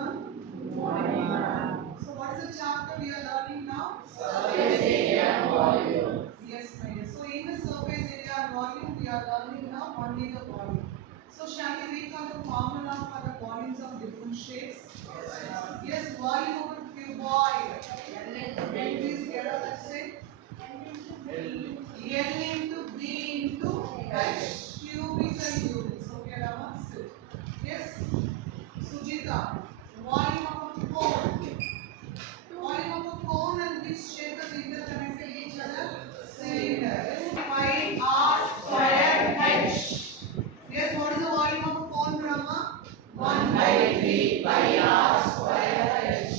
everyone. Good morning. So what is the chapter we are learning now? Surface area and volume. Yes, my dear. So in the surface area and volume, we are learning now only the volume. So shall we recall the formula for the volumes of different shapes? Yes, volume of a cuboid. Please get up, let's say. L into B into H. Cubical units. Okay, Rama? Sit. Yes. Sujita. Volume of a cone. Volume of a cone and which shape is interconnected each other? Cylinder. Pi r square H. Yes, what is the volume of a cone, Brahma? 1 by 3 pi r square h.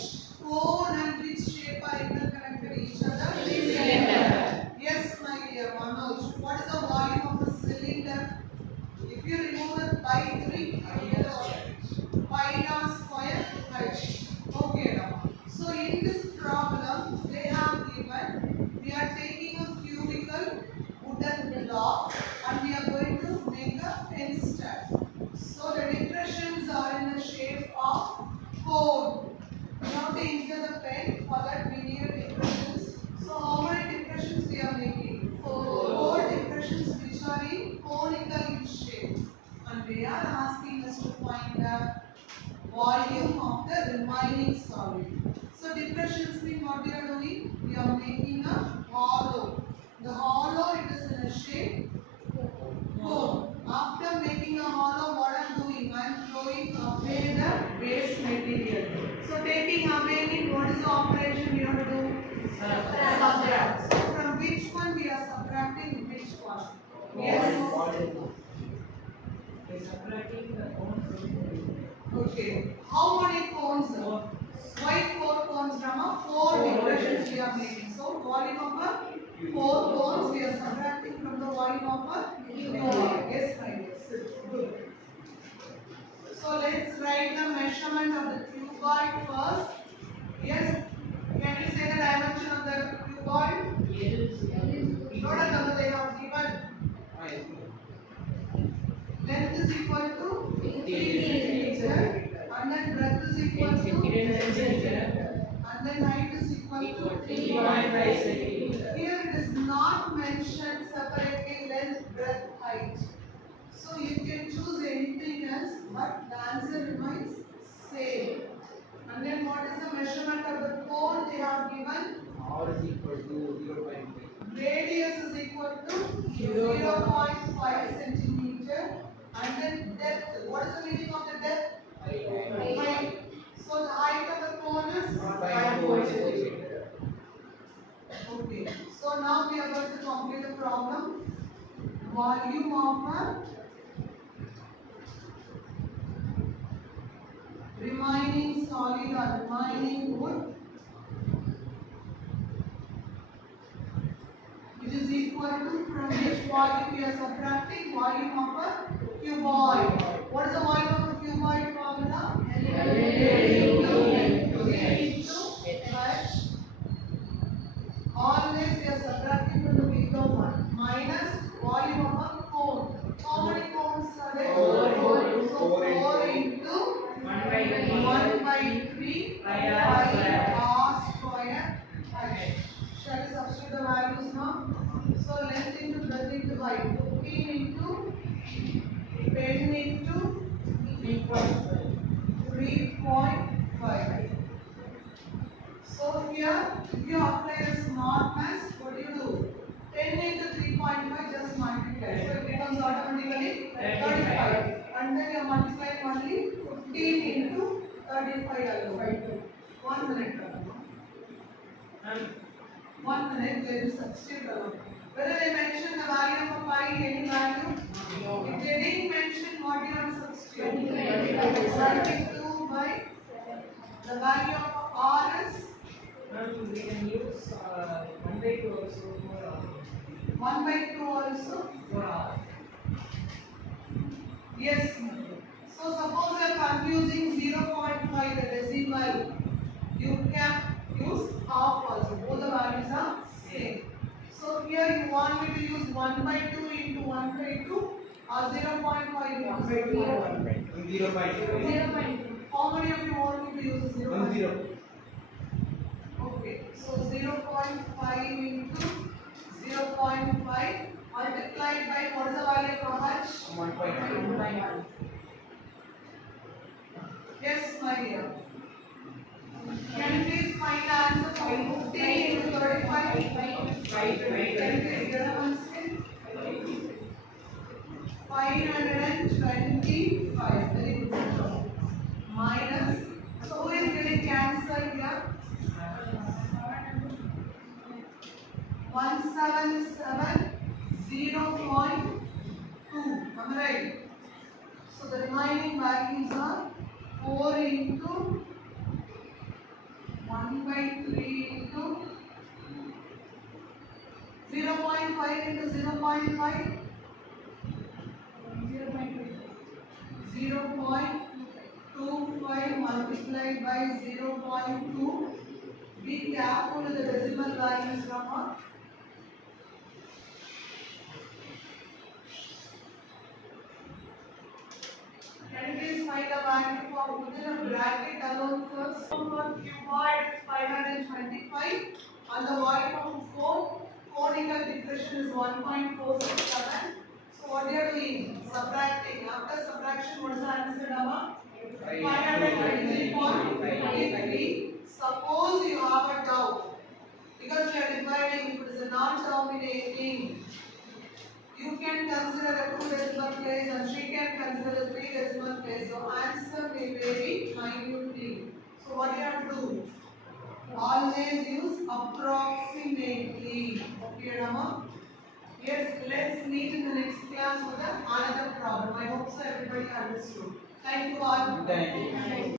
Cone and which shape are interconnected each other? Cylinder. Yes, my dear Manoj. What is the volume of a cylinder? If you remove the by 3, pi r square h. Okay, now. So in this problem, they have given, we are taking a cubical wooden block and we are going to make a pen stand. So the depressions are in the shape of cone. Now to insert the pen, for that we need depressions. So how many depressions we are making? Four depressions which are in conical in shape. And they are asking us to find the volume of the remaining solid. So depressions mean what we are doing? We are making a hollow. The hollow, it is in a shape cone. After making a hollow, what I am doing? I am throwing away the base material. So taking away means what is the operation we have to do? Subtract. So from which one we are subtracting which one? Yes. Okay. How many cones? Why 4 cones, Rama? 4 depressions we are making. So volume of a 4 cones we are subtracting from the volume of a cuboid. Yes, my dear. Good. So let's write the measurement of the cuboid first. Yes. Can you say the dimension of the cuboid? Yes. Total number they have given. Length is equal to 15 centimeter and then breadth is equal to and then height is equal to 3.5 centimeter. Here it is not mentioned separately length, breadth, height. So you can choose anything else, but the answer remains same. And then what is the measurement of the cone they have given? R is equal to 0.5. Radius is equal to 0.5 centimeter. And then depth. What is the meaning of the depth? Height. So the height of the cone is 5.4 centimeter. Okay. So now we are going to complete the problem. Volume of a remaining solid or remaining wood, which is equal to from which volume we are subtracting volume of a cuboid. What is the volume of a cuboid formula? L into H. Always we are subtracting from the bigger one minus volume of a cone. How many cones are there? 4. So 4 into 1 by 3 pi r square h. Shall we substitute the values now? So length into breadth into height. 15 into 10 into 3.5. So here, if you apply a smart math, what do you do? 10 into 3.5 just multiply. So it becomes automatically 35. And then you are multiplying only 15 into 35 alone. 1 minute. 1 minute, let me substitute alone. Whether they mention the value of a pi, any value? If they didn't mention, what do you want to substitute? 32 by the value of r is? We can use 1 by 2 also for 1 by 2 also? R. Yes. So suppose you are confusing 0.5 the decimal, you can use half also. Both the values are same. So here you want me to use 1 by 2 into 1 by 2 or 0.5 into 1 by 2 or 1 by 2. 0.2. 0.2. How many of you want me here? Can you please find the answer for 50 into 35? Can you please get the answer? 525. Very good. Minus. So who is getting cancelled here? 177 0.2. Am I right? So the remaining values are 4 into 1/3 into 0.5 into 0.5. 0.25 multiplied by 0.2. Be careful with the decimal values, Rama. Can you please find the value for within a bracket alone first? For cuboid is 525 and the volume of a cone, conical depression is 1.467. So what you are doing? Subtracting. After subtraction, what is the answer, Rama? 523.53. Suppose you have a doubt because you are dividing, if it is a non-terminating, you can consider a 2 decimal place and she can consider a 3 decimal place. So answer may vary minutely. So what you have to do? Always use approximately. Okay, Rama? Yes, let's meet in the next class with another problem. I hope so everybody understood. Thank you all. Thank you.